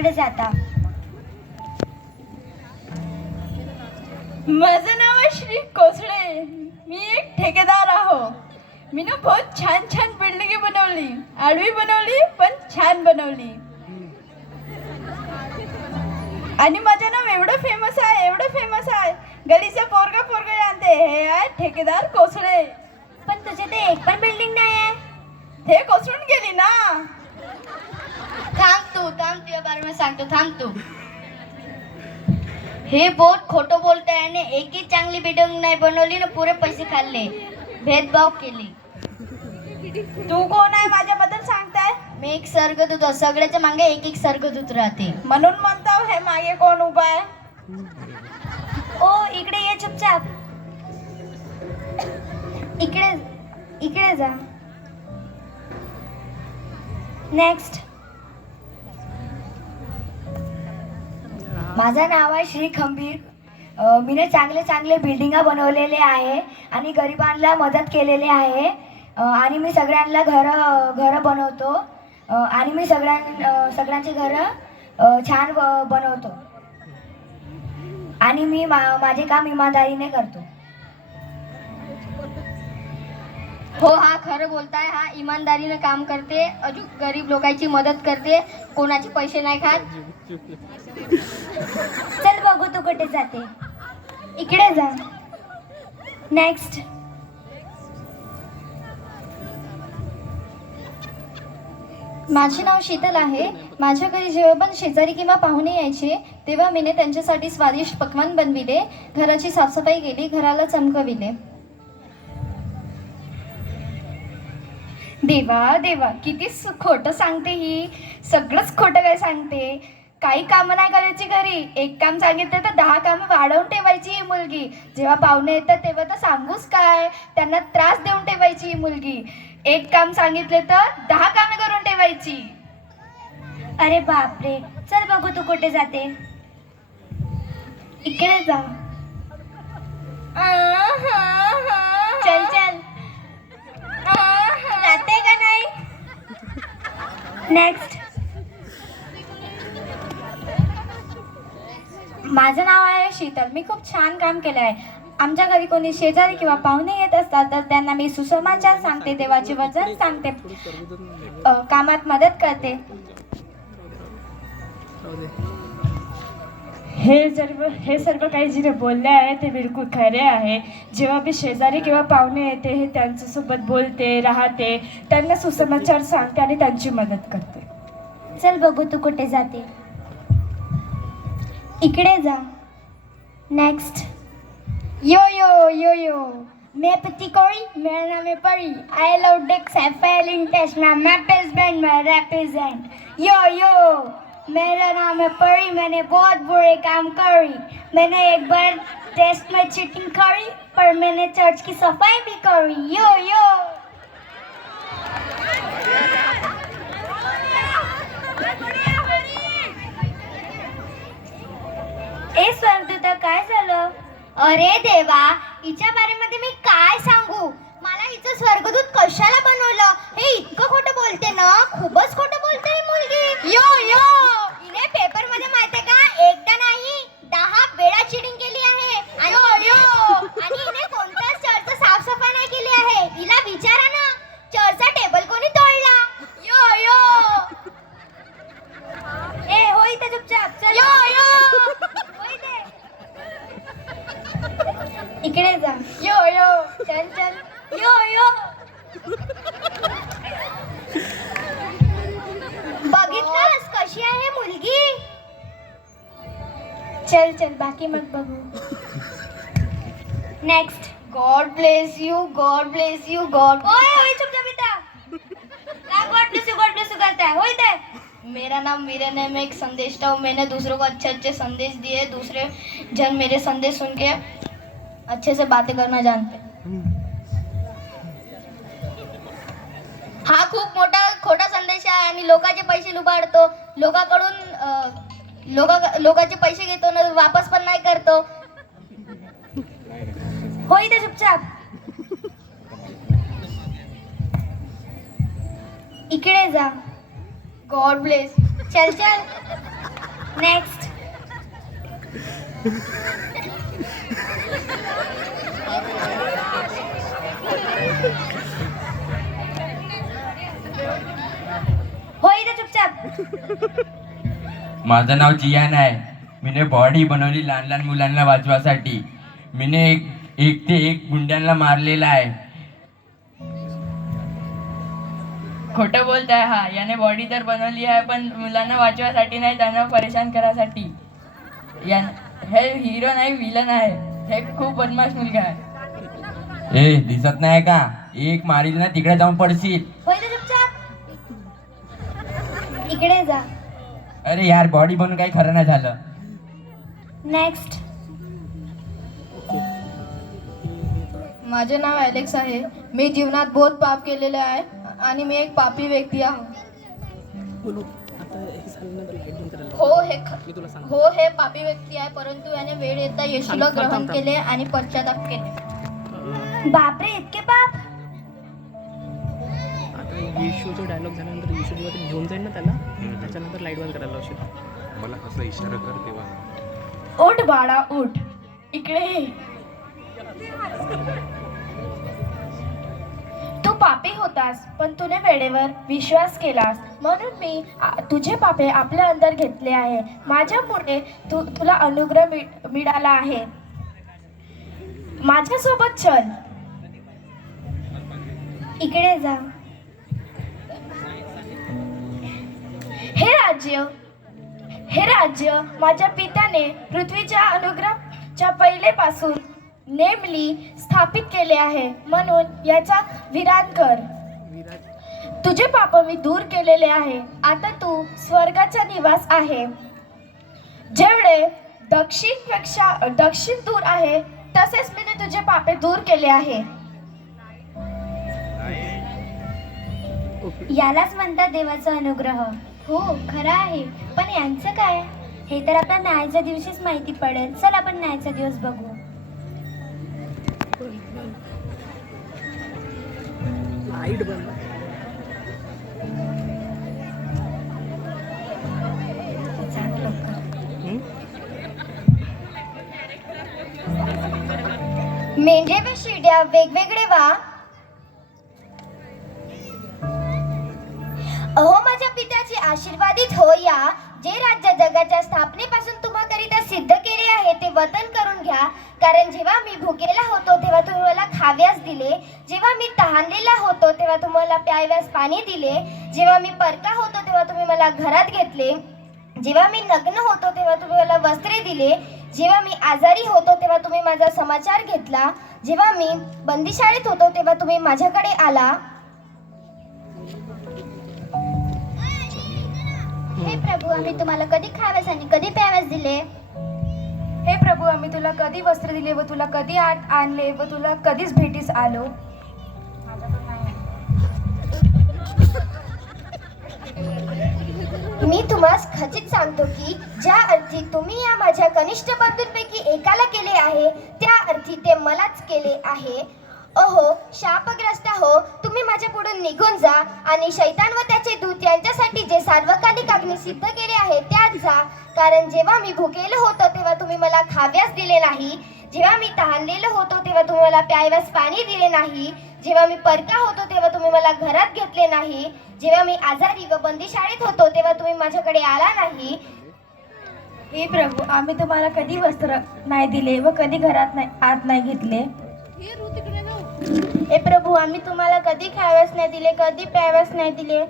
इकडे जाता. माझं नाव आहे श्री कोसळे. मी एक ठेकेदार आहो. मी ना बहुत छान छान बिल्डिंगे बनवली, आडवी बनवली पण छान बनवली. आणि माझं नाव एवढं फेमस आहे, एवढं फेमस आहे, गलीचं पोरगा पोरगा जानते. हे आहे ठेकेदार कोसळे. पण तुझे ते एक पण बिल्डिंग नाही आहे. ते कोसळून गेली ना. थांब तुझ्या बारे में सांगतो. थांब तू. हे बहुत खोटं बोलते आणि एकही चांगली बिल्डिंग नाही बनवली ना, पुरे पैसे खाल्ले, भेदभाव केले. तू कोण आहे माझ्याबद्दल सांगताय? मी एक स्वर्गदूत, सगळ्याच्या मागे एक एक स्वर्गदूत राहते. म्हणून म्हणतो हे मागे कोण उभा आहे? ओ इकडे ये चुपचाप. इकडे इकडे जा. नेक्स्ट. माझं नाव आहे श्री खंबीर. मीने चांगले चांगले बिल्डिंगा बनवलेले आहे आणि गरिबांना मदत केलेली आहे. आणि मी सगळ्यांना घरं बनवतो आणि मी सगळ्यांची घरं छान बनवतो. आणि मी माझे काम इमानदारीने करतो. हो, हा खरं बोलताय. हा इमानदारीने काम करते, अजून गरीब लोकांची मदत करते, कोणाचे पैसे नाही खात. चल बघू तू कुठे जाते. इकडे जा. नेक्स्ट. माझे नाव शीतल आहे. माझ्या घरी जेव्हा पण शेजारी किंवा पाहुणे यायचे तेव्हा मीने त्यांच्यासाठी स्वादिष्ट पक्वान बनविले, घराची साफसफाई केली, घराला चमकविले. देवा देवा, किती खोटं सांगते ही. सगळंच खोटं काय सांगते. काही कामं नाही करायची घरी. एक काम सांगितलं तर 10 कामं वाढवून ठेवायची ही मुलगी. जेव्हा पाहुणे येतात तेव्हा तर सांगूच काय, त्यांना त्रास देऊन ठेवायची ही मुलगी. एक काम सांगितले तर 10 कामे करून ठेवायची. अरे बापरे. चल बघू तू कुठे जाते. इकडे जा. चल चल. जाते का नाही. नेक्स्ट. माझं नाव आहे शीतल. मी खूप छान काम केलं आहे. आमच्या घरी कोणी शेजारी किंवा पाहुणे येत असतात तर त्यांना मी सुसमाचार सांगते, देवाचे वचन सांगते, कामात मदत करते. हे सर्व काही जे बोलले आहे ते बिलकुल खरे आहे. जेव्हा मी शेजारी किंवा पाहुणे येते हे त्यांच्यासोबत बोलते, राहते, त्यांना सुसमाचार सांगते आणि त्यांची मदत करते. चल बघू तू कुठे जाते. इकडे जा. नेक्स्ट. यो यो यो यो, मैं पति कौड़ी, मेरा नाम है परी. आई लव डिक्स, एफएल इंटेस्टना, मैं पेसबैंड में रेप्रेजेंट. यो यो, मेरा नाम है परी. मैंने बहुत बुरे काम करी. मैंने एक बार टेस्ट में चीटिंग करी, पर मैंने चर्च की सफाई भी करी. यो यो. ए स्वर्गदूता, काय झालं. अरे देवा, हिच्या बारेमध्ये मी काय सांगू. मला हिचं स्वर्गदूत कशाला बनवलं. हे इतकं खोटं बोलते ना, खूपच खोटं बोलते ही मुलगी. यो यो, हिने पेपर मध्ये माहितीये का, एकदा नाही 10 वेळा चिटिंग केली आहे. आणि आणि हिने कोणत्याच चर्चची साफसफाई नाही केली आहे. हिला विचारा ना, चर्चचा टेबल कोणी तोडला. यो यो. ए होय तर चुपचाप. चल. यो यो. इकडे जा. यो यो. चल चल. यो यो. बघितलंस कशी आहे मुलगी. चल चल, बाकी मग बघू. Next. God bless you, God bless you, God. ओए ओए चुपचाप बेटा. क्या गॉड ब्लेस यू करता है. होय ते. मेरा नाम वीरेन है. मैं एक संदेशता हूँ. मैंने दूसरों को अच्छे अच्छे संदेश दिए. दूसरे जन मेरे संदेश सुन के अच्छे से बातें करना जानते. हा खूप मोठा खोटा संदेश आहे आणि लोकांचे पैसे लुबाडतो. लोकांचे पैसे घेतो ना, वापस पण नाही करतो. होय तर चुपचाप. इकडे जा. God bless. चल चल. नेक्स्ट. हो इथे चुपचाप. माझं नाव जियान आहे. मीने बॉडी बनवली लहान लहान मुलांना वाचवासाठी. मीने एक ते एक गुंड्यांना मारलेला आहे. खोटं बोलताय हा. याने बॉडी तर बनवली आहे पण मुलांना वाचवासाठी नाही, त्यांना परेशान करायसाठी. हे हिरो नाही, विलन आहे. हे खूप बदमाश मुलगा आहे. ए दिसत नाही का? एक मारील ना तिकडे जाऊन पडशील. हो इथे चुपचाप. इकडे जा. अरे यार बॉडी बनवून काही खरं नाही झालं. नेक्स्ट. माझे नाव ॲलेक्स आहे. मी जीवनात बहुत पाप केलेले आहे आणि मी एक पापी व्यक्ती आहे. हो हे पापी व्यक्ती आहे, परंतु याने वेळ येता येशूला ग्रहण केले आणि पश्चाताप केले. बापरे इतके पाप. आता येशूचा डायलॉग झाल्यानंतर येशू जेव्हा ते घेऊन जाईल ना त्याला, त्याच्यानंतर लाईट बंद करायला लावशील. मला असा इशारा कर तेव्हा. उठ बाळा उठ, इकडे ये. तू पापी होतास पण तुने वेळेवर विश्वास केलास म्हणून मी तुझे पापे आपल्या अंदर घेतले आहे. माझ्यामुळे तुला अनुग्रह मिळाला आहे. माझ्यासोबत चल. इकडे जा. हे राज्य माझ्या पित्याने पृथ्वीच्या अनुग्रहाच्या पहिलेपासून नेमली स्थापित केले आहे, म्हणून याचा विराट कर. तुझे पाप मी दूर केलेले आहे. आता तू स्वर्गाचा निवास आहे. जेवढे दक्षिण दूर आहे तसेच मी तुझे पापे दूर केले आहे. यालाच म्हणतात देवाचा अनुग्रह. हो खरं आहे. पण यांचं काय? हे तर आपल्या न्यायाच्या दिवशीच माहिती पडेल. चल आपण न्यायाचा दिवस बघू. लाईट बंद. मेंढे व शिड्या वेगवेगळे वा. अहो माझ्या पित्याची आशीर्वादित हो या, जे राज्य जगाच्या स्थापनेपासून तुम्हाकरिता सिद्ध केले आहे ते वतन करून घ्या. कारण जेव्हा मी भुकेला होतो तेव्हा तुम्ही मला खाव्यास दिले, जेव्हा मी तहानलेला होतो तेव्हा तुम्हाला प्यायव्यास पाणी दिले, जेव्हा मी परका होतो तेव्हा तुम्ही मला घरात घेतले, जेव्हा मी नग्न होतो तेव्हा तुम्ही मला वस्त्रे दिले, जेव्हा मी आजारी होतो तेव्हा तुम्ही माझा समाचार घेतला, जेव्हा मी बंदीशाळेत होतो तेव्हा तुम्ही माझ्याकडे आला. हे प्रभू आम्ही तुम्हाला कधी खाव्यास आणि कधी प्याव्यास दिले. हे प्रभू आम्ही तुला कधी वस्त्र दिले व तुला कधी आत आणले व तुला कधीच भेटीस आलो. मी तुम्हास खचित सांगतो की ज्या अर्थी तुम्ही या माझ्या कनिष्ठ बंधूंपैकी एकाला केले आहे त्या अर्थी ते मलाच केले आहे. अहो शापग्रस्त हो, तुम्ही माझ्या पुढून निघून जा आणि शैतान व त्याचे दूत यांच्यासाठी जे सार्वकालिक अग्नी सिद्ध केले आहे त्यात जा. कारण जेव्हा मी भुकेलो होतो तेव्हा तुम्ही मला खाव्यास दिले नाही, जेव्हा मी तहानलेलो होतो तेव्हा तुम्ही मला प्यायव्यास पाणी दिले नाही, जेव्हा मी परका होतो तेव्हा तुम्ही मला घरात घेतले नाही, जेव्हा मी आजारी व बंदीशाळेत होतो तेव्हा तुम्ही माझ्याकडे आला नाही. हे प्रभू आम्ही तुम्हाला कधी वस्त्र नाही दिले व कधी घरात आत नाही घेतले. हे प्रभू आम्ही तुम्हाला कधी खाव्यास नाही दिले, कधी प्याव्यास नाही दिले.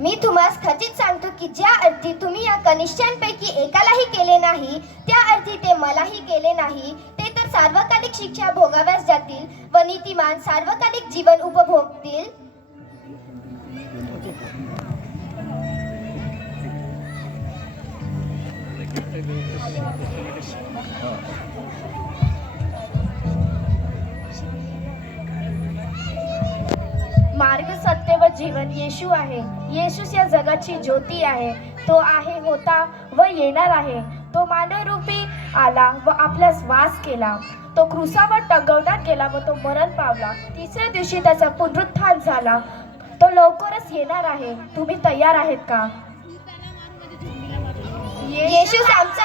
मी तुम्हास खचित सांगतो की ज्या अर्थी तुम्ही या कनिष्ठांपैकी एकालाही केले नाही त्या अर्थी ते मलाही केले नाही. ते तर सार्वकालिक शिक्षा भोगाव्यास जातील व नीतिमान सार्वकालिक जीवन उपभोगतील. मार्ग सत्य व जीवन येशू आहे. येशूच या जगाची ज्योती आहे. तो आहे, होता व येणार आहे. तो मानवरूपी आला व आपल्यास वास केला. तो क्रूसावर टंगवण्यात गेला व तो मरण पावला. तिसऱ्या दिवशी त्याचा पुनरुत्थान झाला. तो लवकरच येणार आहे. तुम्ही तयार आहेत का? येशू येशूस आमचा